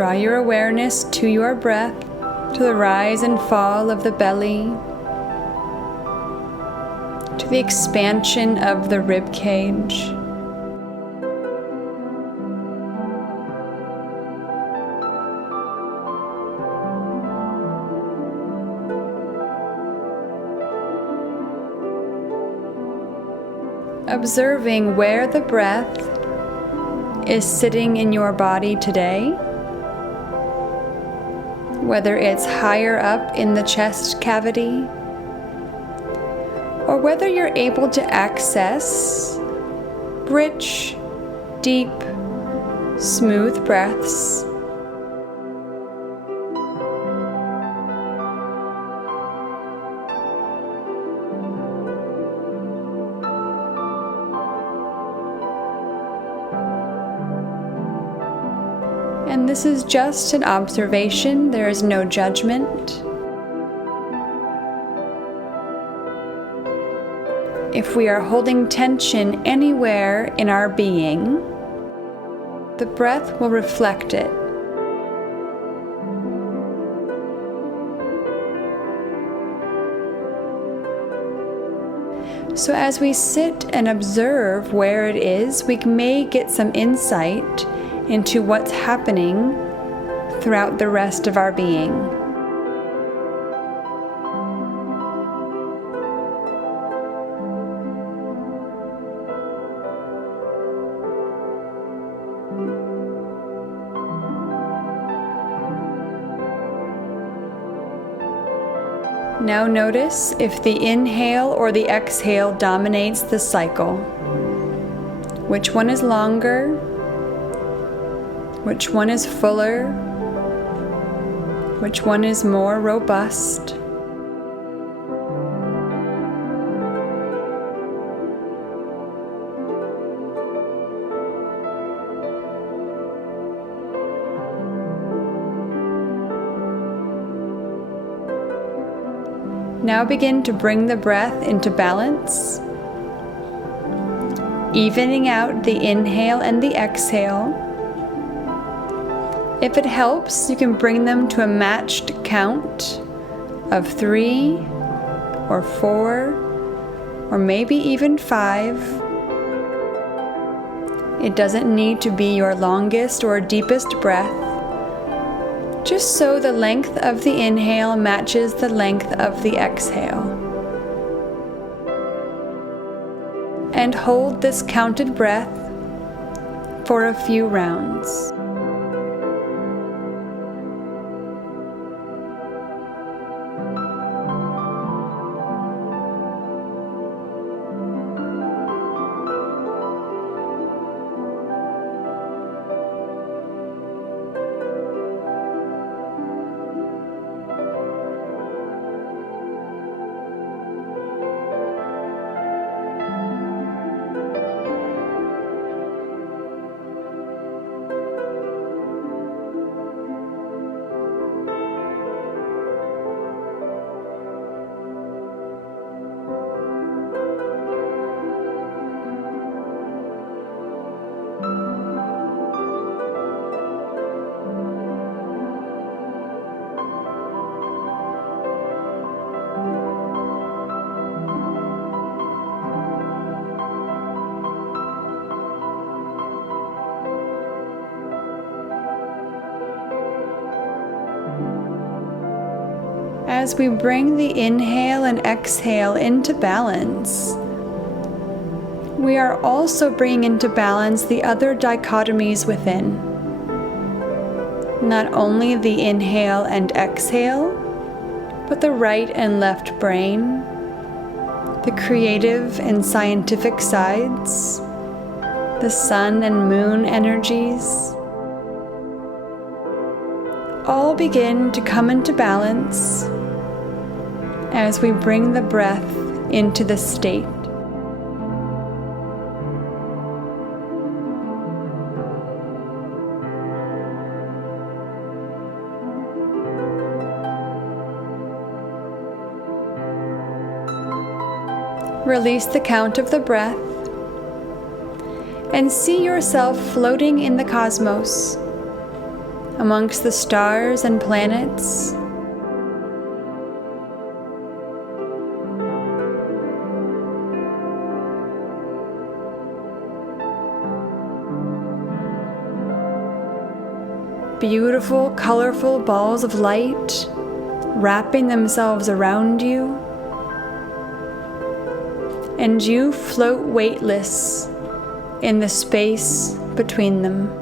Draw your awareness to your breath, to the rise and fall of the belly, to the expansion of the rib cage. Observing where the breath is sitting in your body today, whether it's higher up in the chest cavity, or whether you're able to access rich, deep, smooth breaths. And this is just an observation. There is no judgment. If we are holding tension anywhere in our being, the breath will reflect it. So as we sit and observe where it is, we may get some insight into what's happening throughout the rest of our being. Now notice if the inhale or the exhale dominates the cycle. Which one is longer? Which one is fuller? Which one is more robust? Now begin to bring the breath into balance, evening out the inhale and the exhale. If it helps, you can bring them to a matched count of 3 or 4 or maybe even 5. It doesn't need to be your longest or deepest breath, just so the length of the inhale matches the length of the exhale. And hold this counted breath for a few rounds. As we bring the inhale and exhale into balance, we are also bringing into balance the other dichotomies within. Not only the inhale and exhale, but the right and left brain, the creative and scientific sides, the sun and moon energies, all begin to come into balance as we bring the breath into the state. Release the count of the breath and see yourself floating in the cosmos, amongst the stars and planets. Beautiful, colorful balls of light wrapping themselves around you, and you float weightless in the space between them.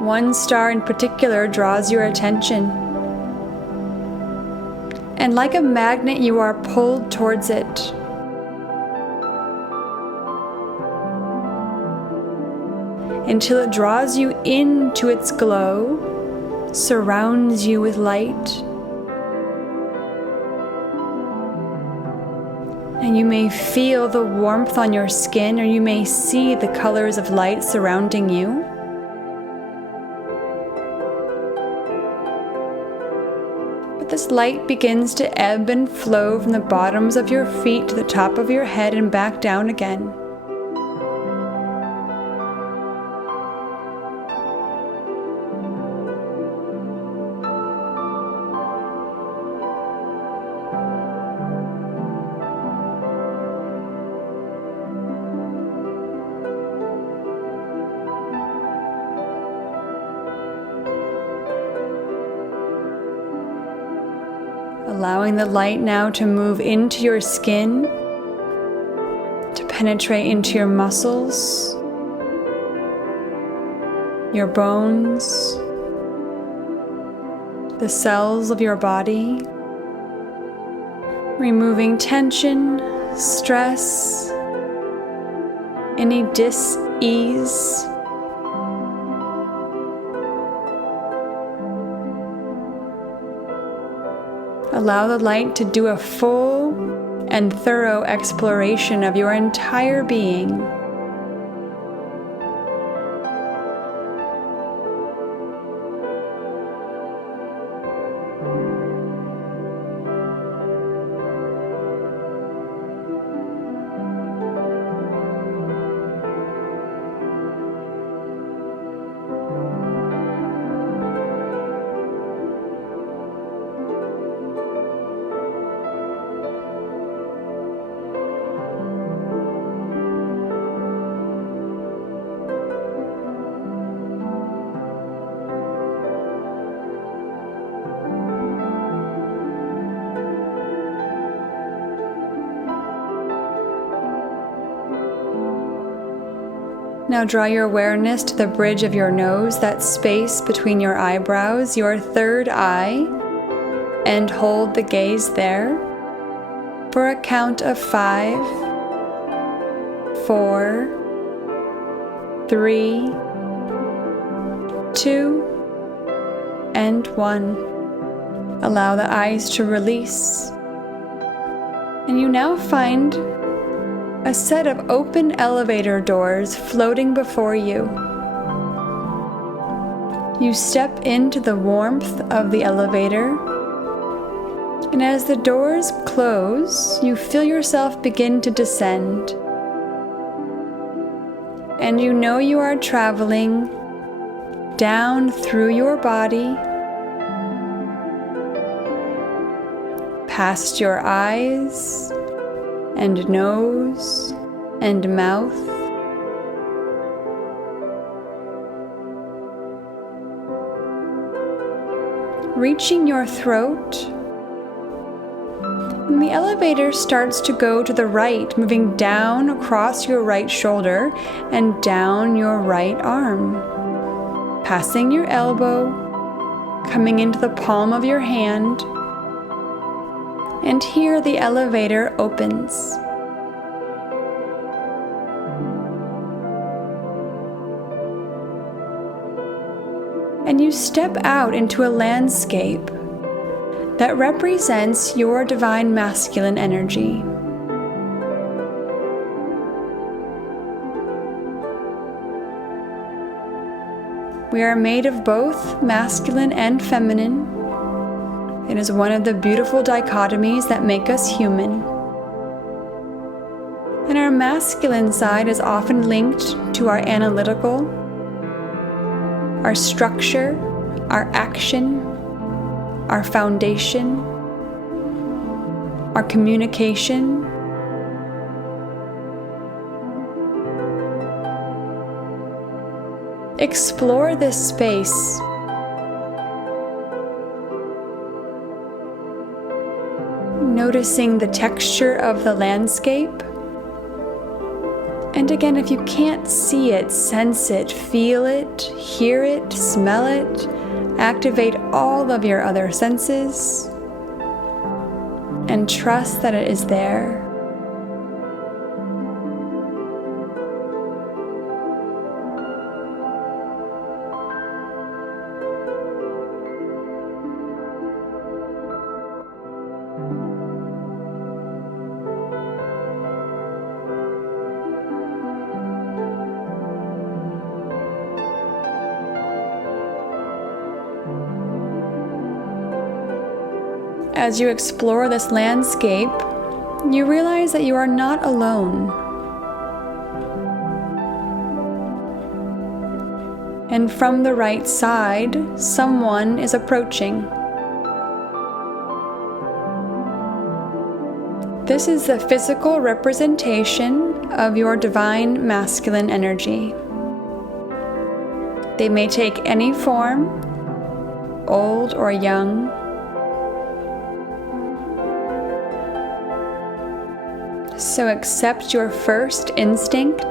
One star in particular draws your attention, and like a magnet you are pulled towards it. Until it draws you into its glow, surrounds you with light, and you may feel the warmth on your skin, or you may see the colors of light surrounding you. This light begins to ebb and flow from the bottoms of your feet to the top of your head and back down again. Allowing the light now to move into your skin, to penetrate into your muscles, your bones, the cells of your body, removing tension, stress, any dis-ease. Allow the light to do a full and thorough exploration of your entire being. Now draw your awareness to the bridge of your nose, that space between your eyebrows, your third eye, and hold the gaze there for a count of 5, 4, 3, 2, and 1. Allow the eyes to release, and you now find a set of open elevator doors floating before you. You step into the warmth of the elevator, and as the doors close, you feel yourself begin to descend. And you know you are traveling down through your body, past your eyes, and nose, and mouth, reaching your throat, and the elevator starts to go to the right, moving down across your right shoulder and down your right arm, passing your elbow, coming into the palm of your hand, and here the elevator opens. And you step out into a landscape that represents your divine masculine energy. We are made of both masculine and feminine. It is one of the beautiful dichotomies that make us human. And our masculine side is often linked to our analytical, our structure, our action, our foundation, our communication. Explore this space. Noticing the texture of the landscape. And again, if you can't see it, sense it, feel it, hear it, smell it, activate all of your other senses, and trust that it is there. As you explore this landscape, you realize that you are not alone. And from the right side, someone is approaching. This is the physical representation of your divine masculine energy. They may take any form, old or young. So accept your first instinct.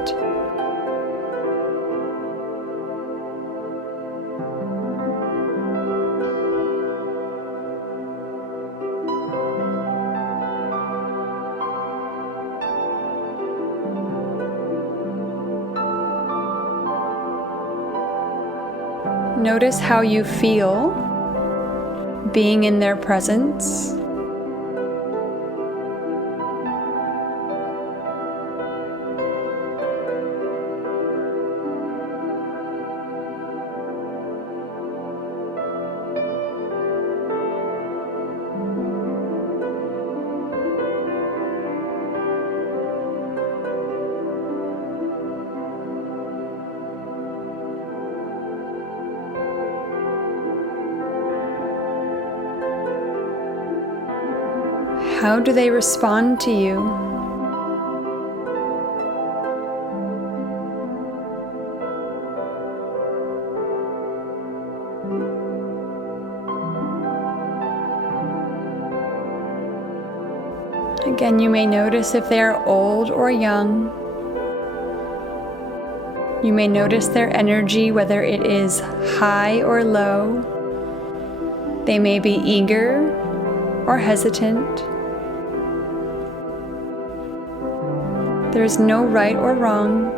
Notice how you feel being in their presence. How do they respond to you? Again, you may notice if they are old or young. You may notice their energy, whether it is high or low. They may be eager or hesitant. There is no right or wrong.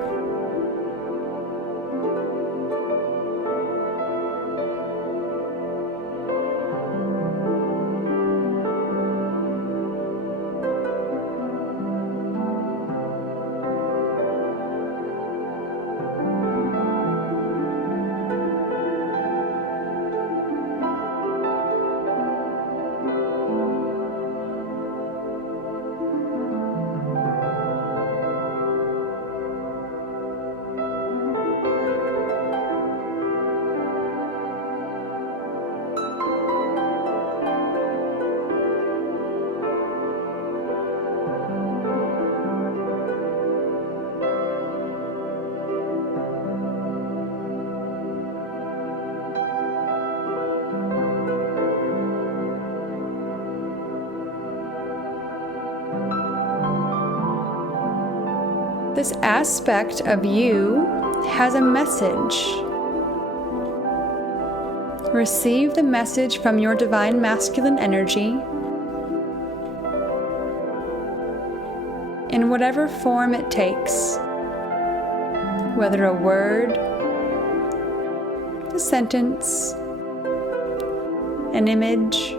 This aspect of you has a message. Receive the message from your divine masculine energy in whatever form it takes, whether a word, a sentence, an image.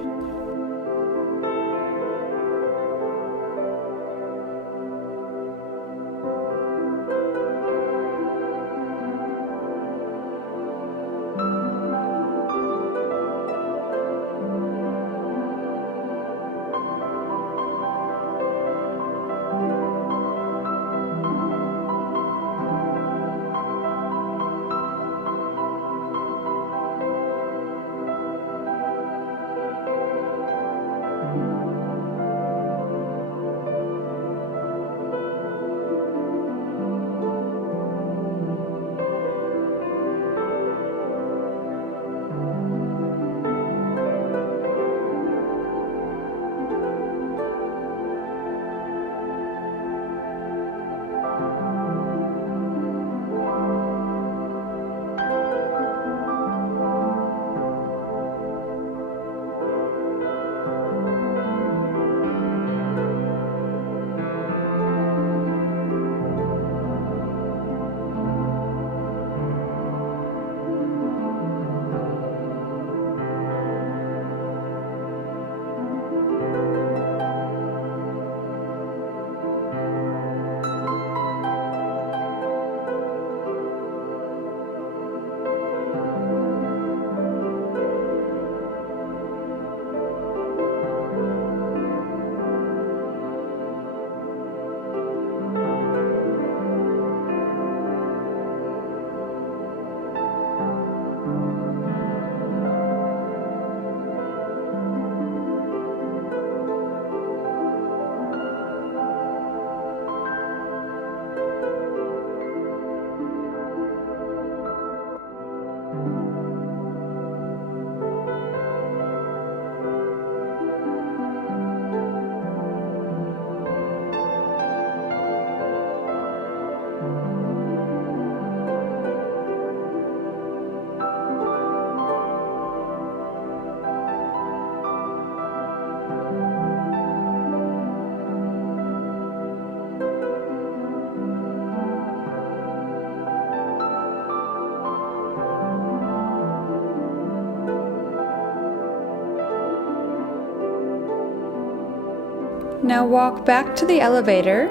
Now walk back to the elevator,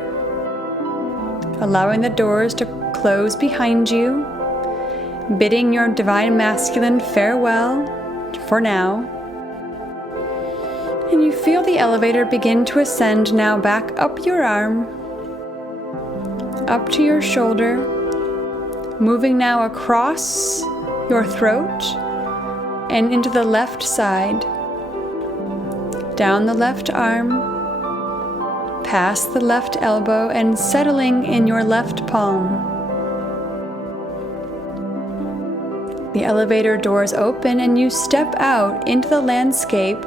allowing the doors to close behind you, bidding your divine masculine farewell for now. And you feel the elevator begin to ascend now back up your arm, up to your shoulder, moving now across your throat and into the left side, down the left arm, past the left elbow, and settling in your left palm. The elevator doors open and you step out into the landscape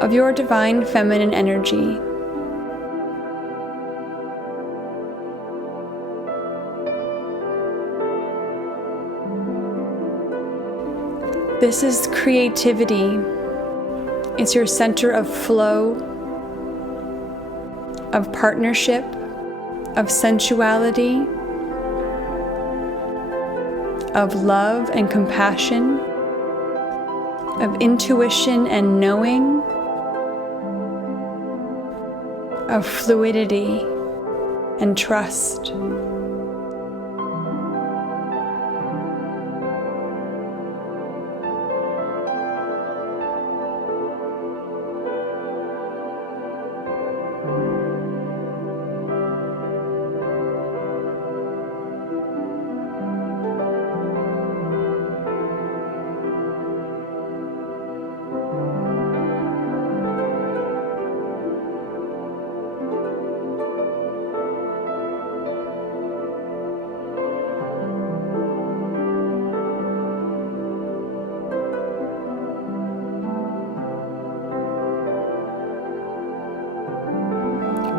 of your divine feminine energy. This is creativity. It's your center of flow, of partnership, of sensuality, of love and compassion, of intuition and knowing, of fluidity and trust.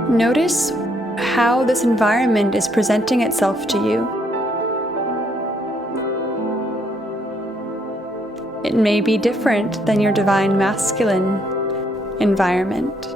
Notice how this environment is presenting itself to you. It may be different than your divine masculine environment.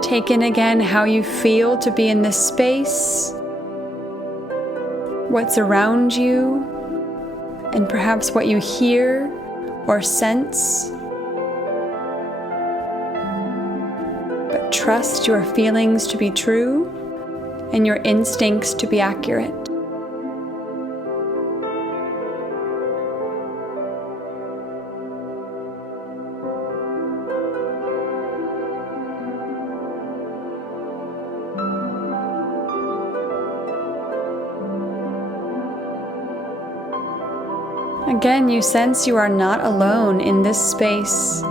Take in again how you feel to be in this space, what's around you, and perhaps what you hear or sense. But trust your feelings to be true and your instincts to be accurate. Again, you sense you are not alone in this space.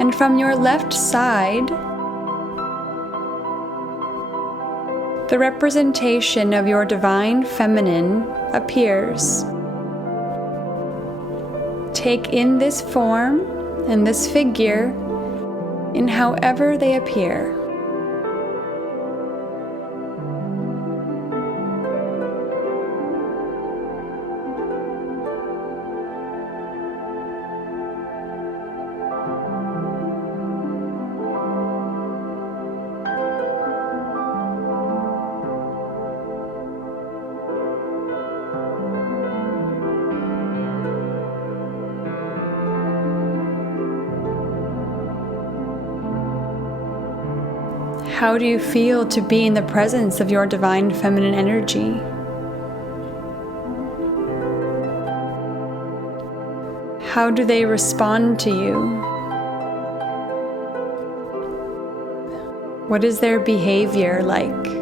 And from your left side, the representation of your divine feminine appears. Take in this form and this figure in however they appear. How do you feel to be in the presence of your divine feminine energy? How do they respond to you? What is their behavior like?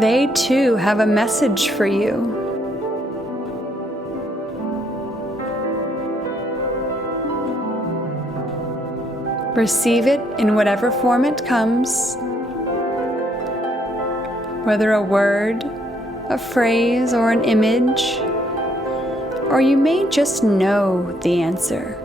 They too have a message for you. Receive it in whatever form it comes, whether a word, a phrase, or an image, or you may just know the answer.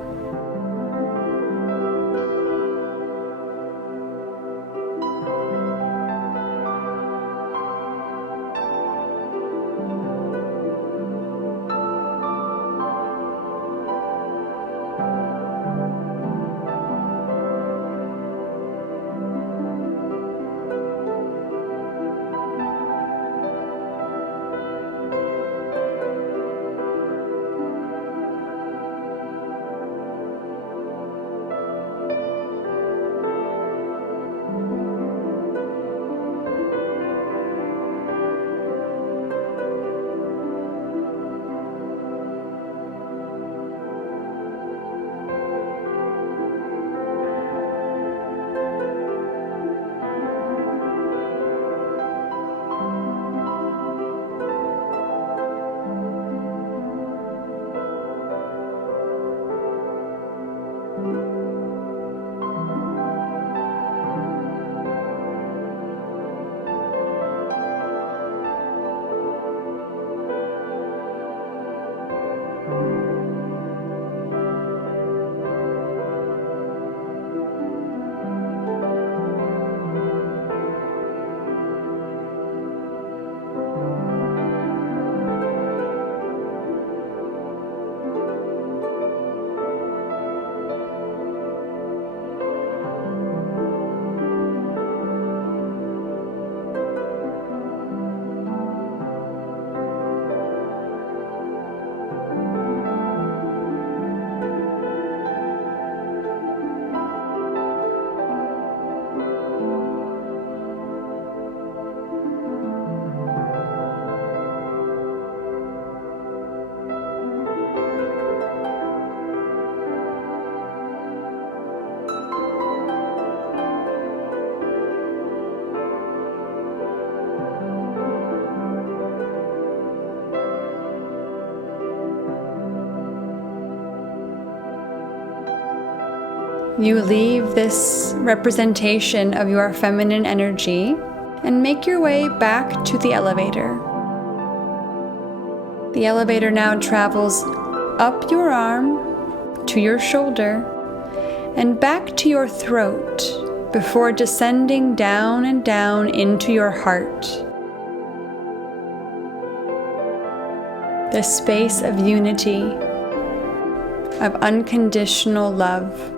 You leave this representation of your feminine energy and make your way back to the elevator. The elevator now travels up your arm to your shoulder and back to your throat before descending down and down into your heart. The space of unity, of unconditional love.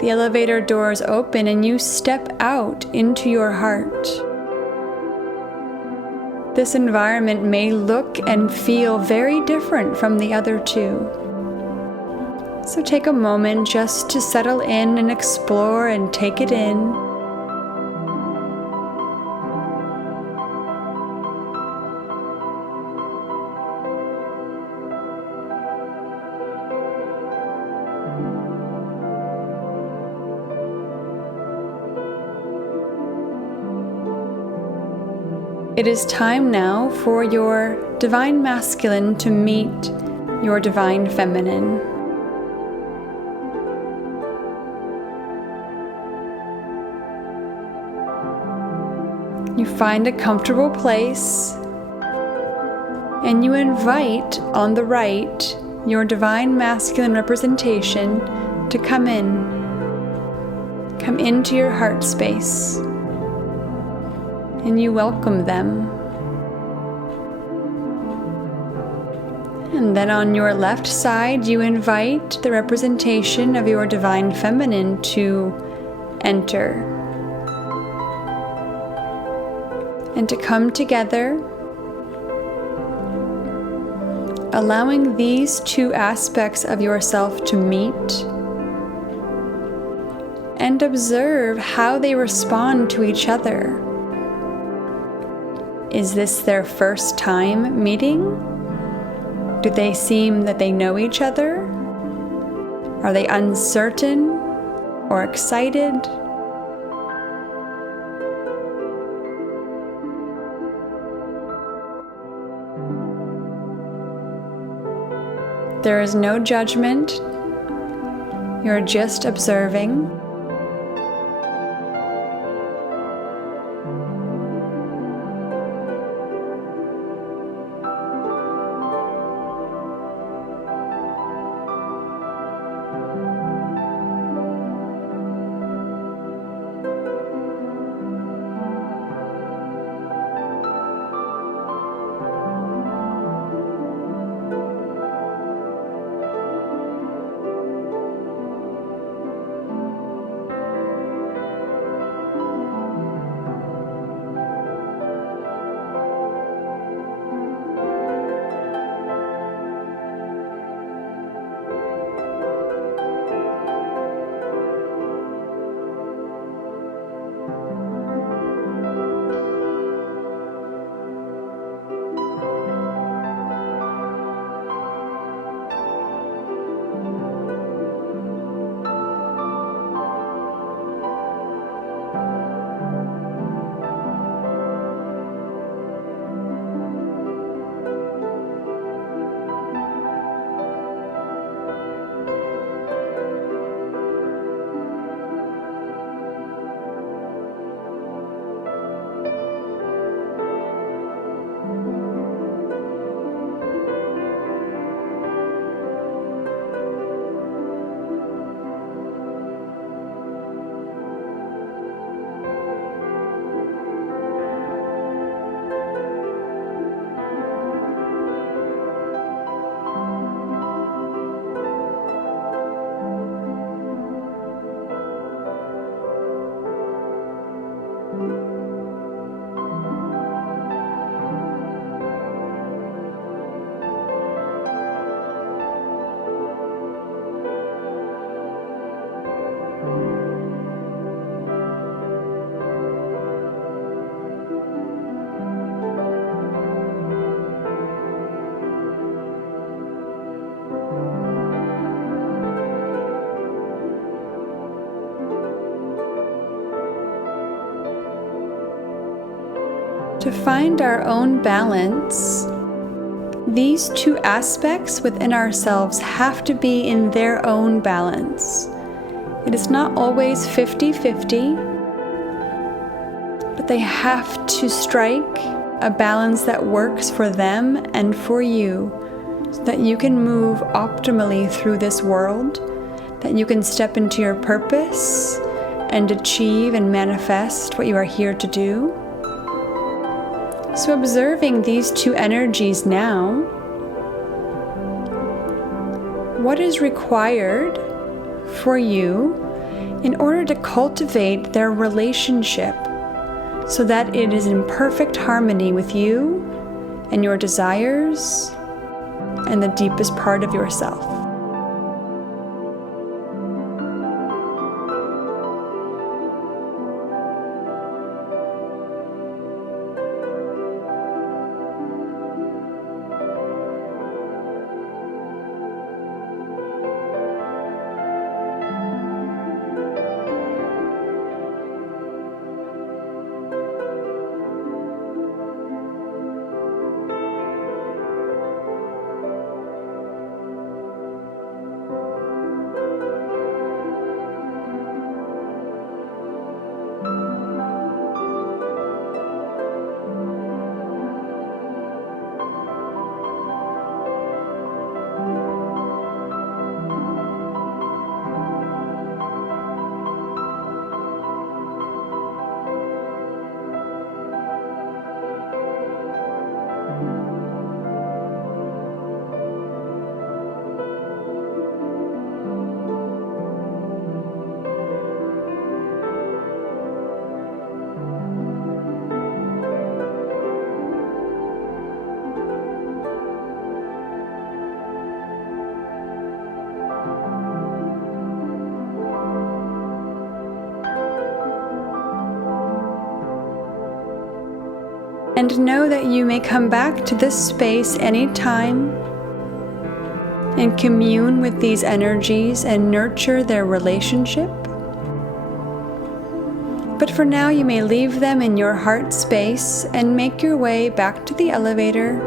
The elevator doors open and you step out into your heart. This environment may look and feel very different from the other two. So take a moment just to settle in and explore and take it in. It is time now for your divine masculine to meet your divine feminine. You find a comfortable place and you invite on the right your divine masculine representation to come into your heart space. And you welcome them. And then on your left side, you invite the representation of your divine feminine to enter and to come together, allowing these two aspects of yourself to meet and observe how they respond to each other. Is this their first time meeting? Do they seem that they know each other? Are they uncertain? or excited. There is no judgment. You're just observing. To find our own balance, these two aspects within ourselves have to be in their own balance. It is not always 50-50, but they have to strike a balance that works for them and for you, so that you can move optimally through this world, that you can step into your purpose and achieve and manifest what you are here to do. So observing these two energies now, what is required for you in order to cultivate their relationship so that it is in perfect harmony with you and your desires and the deepest part of yourself? And know that you may come back to this space anytime and commune with these energies and nurture their relationship. But for now, you may leave them in your heart space and make your way back to the elevator,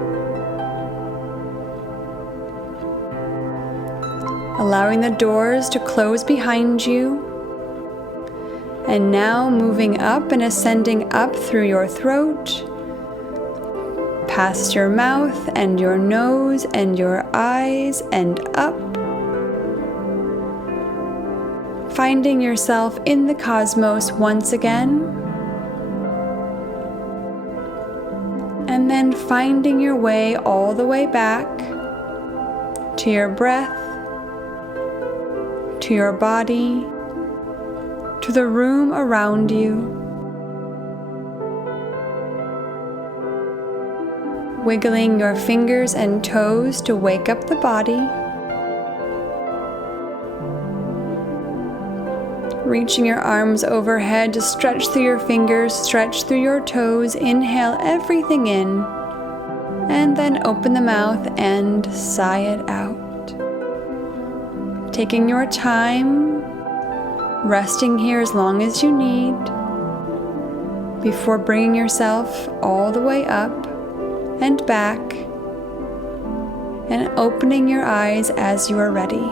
allowing the doors to close behind you. And now moving up and ascending up through your throat, past your mouth and your nose and your eyes and up, finding yourself in the cosmos once again, and then finding your way all the way back to your breath, to your body, to the room around you, wiggling your fingers and toes to wake up the body, reaching your arms overhead to stretch through your fingers, stretch through your toes, inhale everything in, and then open the mouth and sigh it out. Taking your time, resting here as long as you need, before bringing yourself all the way up and back, and opening your eyes as you are ready.